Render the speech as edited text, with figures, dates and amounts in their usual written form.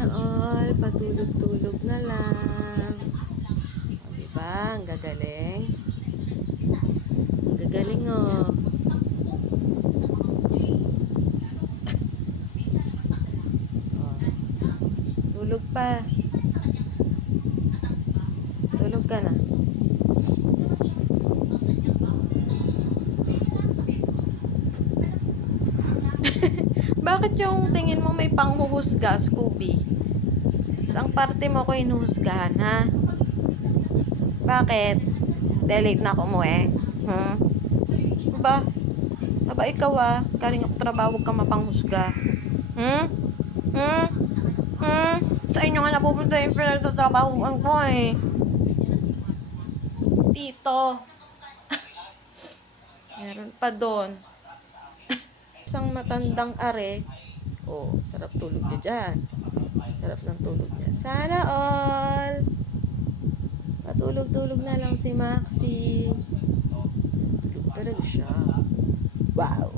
Sana all, patulog-tulog na lang. O, diba? Ang gagaling. Gagaling, oh. Tulog pa. Tulog ka na. Bakit yung tingin mo may panghuhusga, Scooby? Saang parte mo ko hinuhusgahan, ha? Bakit? Delete na ako mo eh. Ba? Aba ikaw karing ako trabaho ka mapanghusga. Hmm? Hmm? Hmm? Sa inyo nga napupunta yung pinagtatrabahoan ko eh. Tito. Meron pa doon. Isang matandang are. Oh, sarap tulog niya dyan. Sarap ng tulog niya. Sana all. Patulog-tulog na lang si Maxi. Tulog talaga siya. Wow.